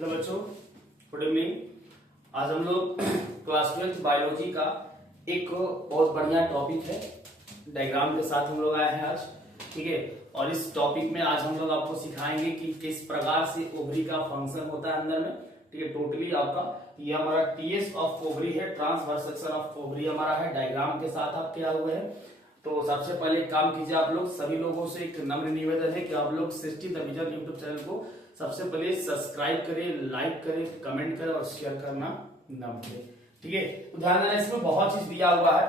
Hello बच्चों, good evening. आज हम लोग क्लास 12 बायोलॉजी का एक बहुत बढ़िया टॉपिक है, डायग्राम के साथ हम लोग आए हैं आज। ठीक है, और इस टॉपिक में आज हम लोग आपको सिखाएंगे कि किस प्रकार से ओवरी का फंक्शन होता है अंदर में। ठीक है, टोटली आपका ये हमारा टीएस ऑफ ओवरी है, ट्रांसवर्स सेक्शन ऑफ ओवरी हमारा है, डायग्राम के साथ आप क्या हुए हैं। तो सबसे पहले काम कीजिए, आप लोग सभी लोगों से एक नम्र निवेदन है कि आप लोग सृष्टि द विजन यूट्यूब चैनल को सबसे पहले सब्सक्राइब करें, लाइक करें, कमेंट करें और शेयर करना न भूलें। ठीक है, तो ध्यान देना, इसमें बहुत चीज दिया हुआ है।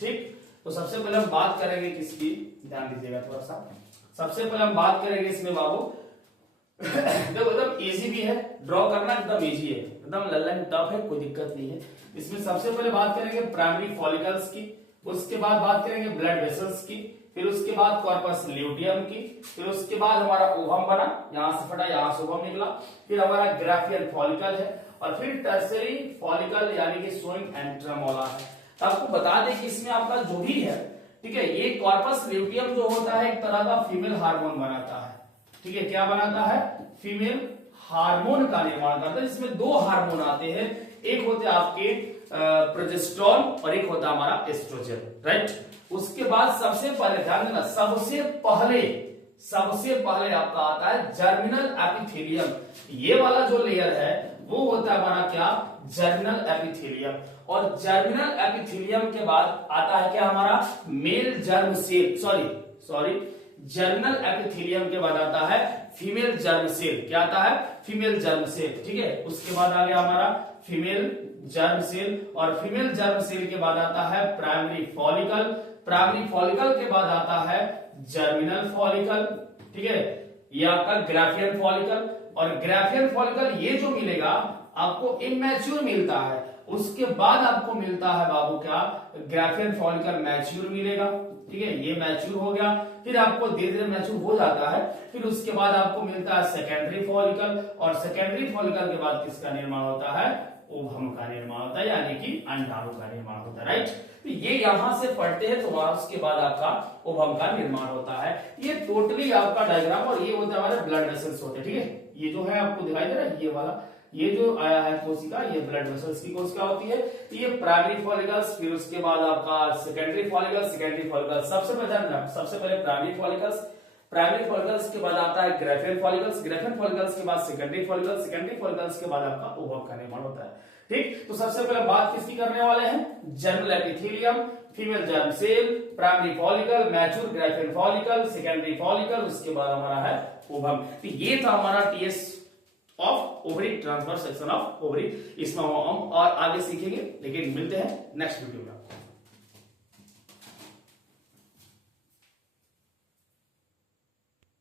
ठीक, तो सबसे पहले हम बात करेंगे किसकी, ध्यान दीजिएगा थोड़ा सा। सबसे पहले हम बात करेंगे इसमें बाबू देखो एकदम इजी भी है, ड्रॉ करना एकदम इजी है, एकदम लल्ला टफ है, कोई दिक्कत नहीं है। इसमें सबसे पहले बात करेंगे प्राइमरी फॉलिकल्स की, उसके बाद बात करेंगे ब्लड वेसल्स की, फिर उसके बाद कॉर्पस ल्यूटियम की, फिर उसके बाद हमारा ओवम बना, यहां से फटा यहां से ओवम निकला, फिर हमारा ग्राफियन फॉलिकल है, और फिर टर्सरी फॉलिकल यानी कि सोइंग एंट्रमोला है। तो आपको बता दें कि इसमें आपका जो भी है, ठीक है, ये कॉर्पस ल्यूटियम जो होता है एक तरह का फीमेल हार्मोन बनाता है। ठीक है, क्या बनाता है? फीमेल हार्मोन का निर्माण करता है, जिसमें दो हार्मोन आते हैं, एक होते हैं आपके प्रोजेस्टेरोन और एक होता है हमारा एस्ट्रोजन, राइट। उसके बाद सबसे पहले ध्यान देना, सबसे पहले आपका आता है जर्मिनल एपिथेलियम। ये वाला जो लेयर है वो होता है हमारा क्या? Germinal epithelium. और जर्मिनल एपिथेलियम के बाद आता है क्या? हमारा male germ cell, sorry germinal epithelium के बाद आता है फीमेल जर्म सेल। क्या आता है? Female germ cell. ठीक है, उसके बाद आ गया हमारा फीमेल जर्म सेल, और फीमेल जर्म सेल के बाद आता है प्राइमरी फॉलिकल, प्राइमरी फॉलिकल के बाद आता है जर्मिनल फॉलिकल। ठीक है, ये आपका ग्राफियन फॉलिकल, और ग्राफियन फॉलिकल ये जो मिलेगा आपको इमैच्योर मिलता है, उसके बाद आपको मिलता है बाबू क्या? ग्राफियन फॉलिकल मैच्योर मिलेगा। ठीक है, ये मैच्योर हो गया, फिर आपको धीरे धीरे मैच्योर हो जाता है, फिर उसके बाद आपको मिलता है सेकेंडरी फॉलिकल, और सेकेंडरी फॉलिकल के बाद किसका निर्माण होता है? ओवम का निर्माण होता है, यानी कि अंडाणु का निर्माण होता है, राइट। तो ये यहां से पढ़ते हैं तो उसके बाद आपका ओवम का निर्माण होता है। ये टोटली आपका डायग्राम, और ये होता है हमारे ब्लड वेसल्स होते हैं। ठीक है, ये जो है आपको दिखाई दे रहा है, ये वाला ये जो आया है कोशिका, ये ब्लड वेसल्स की कोशिका होती है। ये प्राइमरी फॉलिकल्स, फिर उसके बाद आपका सेकेंडरी फॉलिकल्स, सेकेंडरी फॉलिकल्स, सबसे पहले प्राइमरी फॉलिकल्स, प्राइमरी फॉलिकल्स के बाद आता है ग्राफियन फॉलिकल्स, ग्राफियन फॉलिकल्स के बाद सेकेंडरी फॉलिकल्स, सेकेंडरी फॉलिकल्स के बाद आपका ओवम का निर्माण होता है। ठीक, तो सबसे पहले बात किसकी करने वाले हैं? Germinal epithelium, female germ cell, primary follicle, mature Graafian follicle, secondary follicle, उसके बाद हमारा है ओवम। तो ये था हमारा TS of ovary, transverse section of ovary. इसमें हम और आगे सीखेंगे, लेकिन मिलते हैं नेक्स्ट वीडियो में।